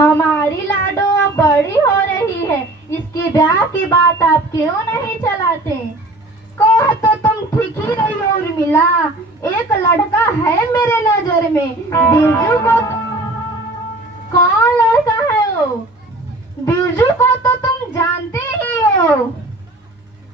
हमारी लाडो अब बड़ी हो रही है, इसकी ब्याह की बात आप क्यों नहीं चलाते? कह तो तुम ठीक ही रही हो उर्मिला। एक लड़का है मेरे नजर में, बिरजू को। कौन लड़का है वो? बिरजू को तो तुम जानते ही हो।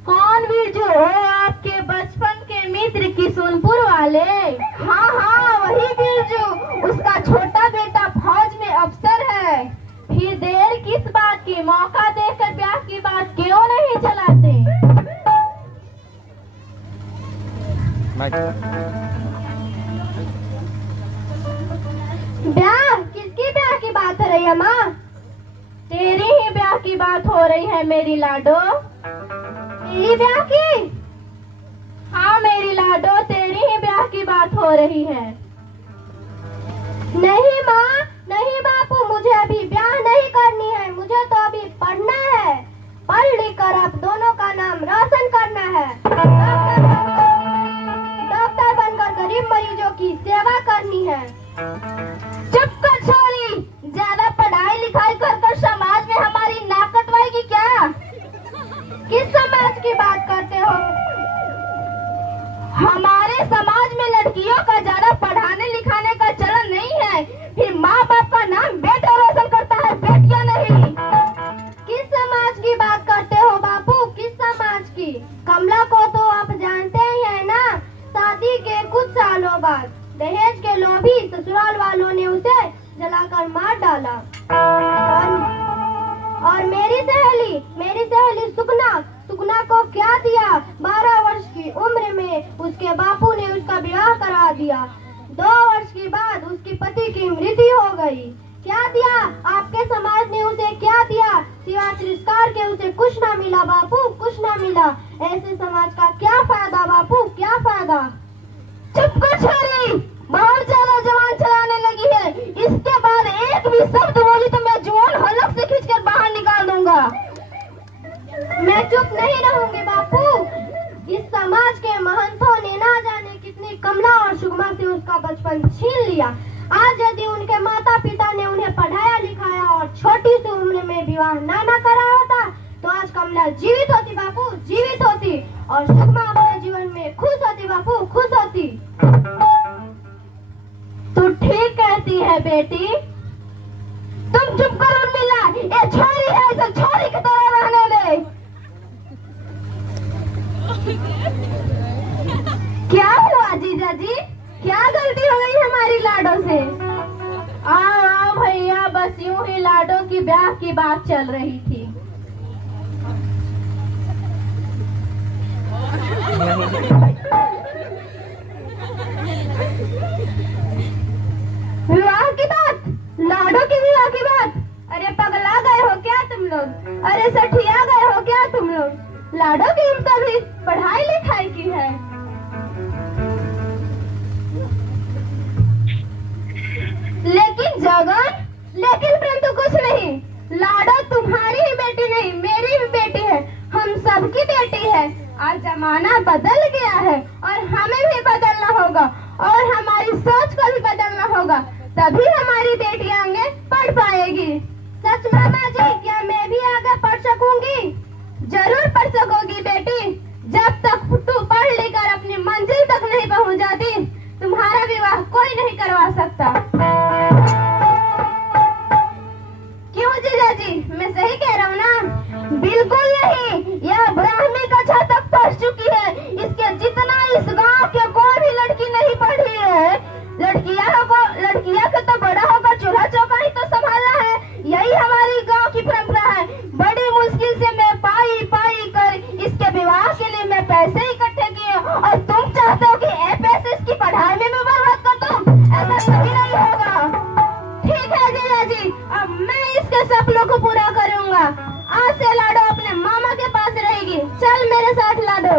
कौन बिरजू? वो आपके बचपन के मित्र किशुनपुर वाले? हाँ हाँ, वही बिरजू। उसका छोटा बेटा फौज में अफसर है। फिर देर किस बात की? मौका देकर ब्याह की बात क्यों नहीं चलाते? ब्याह? किसकी ब्याह की बात हो रही है माँ? तेरी ही ब्याह की बात हो रही है मेरी लाडो। मेरी ब्याह की? हाँ मेरी लाडो, तेरी ही ब्याह की बात हो रही है। नहीं माँ, नहीं बापू, मुझे अभी ब्याह नहीं करनी है। मुझे तो अभी पढ़ना है। पढ़ लिख कर आप दोनों का नाम रोशन करना है। डॉक्टर बनकर गरीब मरीजों की सेवा करनी है। चुप कर छोरी, ज्यादा पढ़ाई लिखाई कर समाज में हमारी नाक कटवाएगी क्या? किस समाज की बात करते हो? हमारे समाज में लड़कियों का ज्यादा पढ़ाने लिखाने का चलन नहीं है। फिर माँ बाप का नाम बेटा रोशन करता है, बेटियां नहीं। किस समाज की बात करते हो बापू? किस समाज की? कमला को तो आप जानते ही है ना। शादी के कुछ सालों बाद दहेज के लोभी ससुराल वालों ने उसे जलाकर मार डाला। और मेरी सहेली सुगना को क्या दिया? 12 वर्ष की उम्र में उसके बापू ने उसका विवाह करा दिया। 2 वर्ष के बाद उसके पति की मृत्यु हो गई। क्या दिया? आपके समाज ने उसे क्या दिया? सिवाय तिरस्कार के उसे कुछ ना मिला बापू, कुछ ना मिला। ऐसे समाज का क्या फायदा बापू, क्या फायदा? चुप कर छोरी, बहुत ज्यादा जवान चलाने लगी है। इसके बाद एक भी शब्द बोली तो मैं जुबान हलक से खींचकर बाहर निकाल दूंगा। मैं चुप नहीं रहूंगी बापू। इस समाज के महंतों ने ना जाने कितनी कमला और सुगमा से उसका बचपन छीन लिया। आज यदि उनके माता पिता ने उन्हें पढ़ाया लिखाया और छोटी सी उम्र में विवाह ना करा होता तो आज कमला जीवित होती बापू, जीवित होती। और सुगमा अपने जीवन में खुश होती बापू, खुश होती। तू ठीक कहती है बेटी। तुम चुप करो उर्मिला, ये छोरी है, इसे छोरी की तरह रहने दे। क्या हुआ जीजा जी? क्या गलती हो गई हमारी लाडो से? आओ भैया, बस यूं ही लाडो की ब्याह की बात चल रही थी। विवाह की बात? लाडो की विवाह की बात? अरे पगला गए हो क्या तुम लोग? अरे सठिया गए हो क्या तुम लोग? लाडो की उम्र भी पढ़ाई लिखाई की है। लेकिन जगन, लेकिन परंतु कुछ नहीं। लाडो तुम्हारी ही बेटी नहीं, मेरी भी बेटी है। हम सबकी बेटी है। आज जमाना बदल गया है और हमें भी बदलना होगा और हमारी सोच को भी बदलना होगा, तभी हमारी बेटियां आगे पढ़ पाएगी। सच मामा जी, क्या मैं भी आगे पढ़ सकूंगी? जरूर पढ़ सकोगी बेटी। जब तक तू पढ़ लेकर अपनी मंजिल तक नहीं पहुंच जाती, तुम्हारा विवाह कोई नहीं करवा सकता। क्यों जीजा जी, मैं सही कह रहा हूँ ना? बिल्कुल नहीं, यह ब्राह्मणी कक्षा तक पढ़ चुकी है। इसके जितना इस गांव के कोई भी लड़की नहीं पढ़ी है। लड़कियां को तो बड़ा होकर चूल्हा चौका ही तो संभालना है। यही हमारी गांव की परंपरा है। बड़ी मुश्किल से मैं पाई कर इसके विवाह के लिए मैं पैसे इकट्ठे किए और तुम चाहते हो कि ये पैसे इसकी पढ़ाई में मैं बर्बाद कर दूं? ऐसा कभी नहीं होगा। ठीक है जीजा जी, अब मैं इसके सपनों को पूरा करूंगा। आज से लाडो अपने मामा के पास रहेगी। चल मेरे साथ लाडो।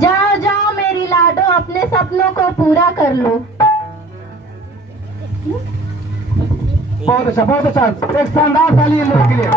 जाओ जाओ मेरी लाडो, अपने सपनों को पूरा कर लो। बहुत अच्छा, बहुत अच्छा। एक शानदार ताली इन लोगों के लिए।